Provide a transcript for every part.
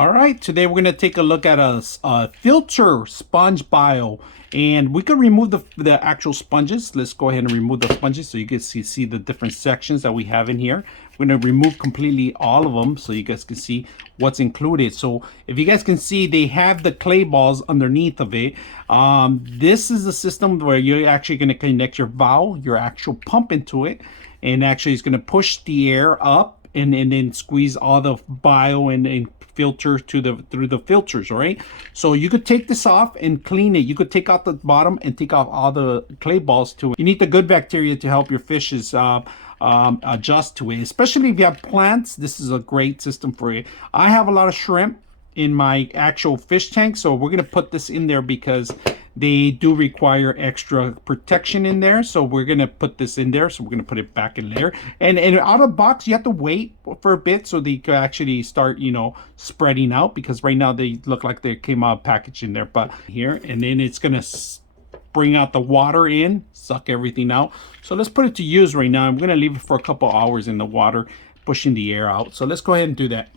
All right, today we're going to take a look at a filter sponge bio, and we could remove the actual sponges. Let's go ahead and remove the sponges so you can see the different sections that we have in here. We're going to remove completely all of them so you guys can see what's included. So if you guys can see, they have the clay balls underneath of it. This is a system where you're actually going to connect your valve, your actual pump into it, and actually it's going to push the air up and then squeeze all the bio and filter through the filters. All right, so you could take this off and clean it. You could take out the bottom and take off all the clay balls to it. You need the good bacteria to help your fishes adjust to it, especially if you have plants. This is a great system for you. I have a lot of shrimp in my actual fish tank, so we're going to put this in there because they do require extra protection in there. So we're going to put this in there. So we're going to put it back in there, and out of the box you have to wait for a bit so they could actually start, you know, spreading out, because right now they look like they came out packaged in there. But here, and then it's going to bring out the water in, suck everything out. So let's put it to use right now. I'm going to leave it for a couple hours in the water, pushing the air out. So let's go ahead and do that.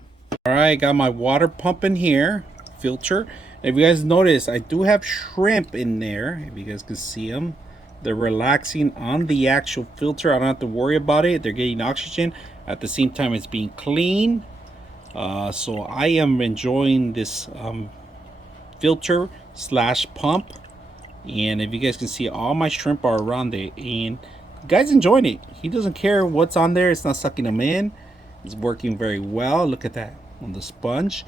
All right, got my water pump in here, filter. If you guys notice, I do have shrimp in there. If you guys can see them, they're relaxing on the actual filter. I don't have to worry about it. They're getting oxygen. At the same time, it's being clean. So I am enjoying this filter slash pump. And if you guys can see, all my shrimp are around it, and the guy's enjoying it. He doesn't care what's on there. It's not sucking them in. It's working very well. Look at that on the sponge.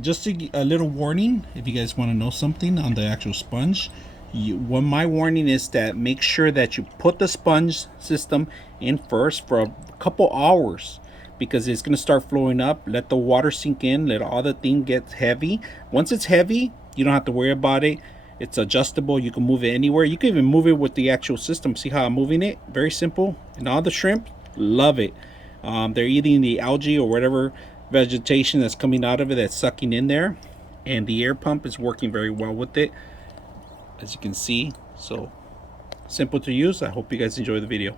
Just a little warning, if you guys want to know something on the actual sponge, my warning is that make sure that you put the sponge system in first for a couple hours, because it's going to start flowing up. Let the water sink in, let all the thing get heavy. Once it's heavy, you don't have to worry about it. It's adjustable. You can move it anywhere. You can even move it with the actual system. See how I'm moving it? Very simple. And all the shrimp love it. They're eating the algae or whatever vegetation that's coming out of it, that's sucking in there, and the air pump is working very well with it, as you can see. So simple to use. I hope you guys enjoy the video.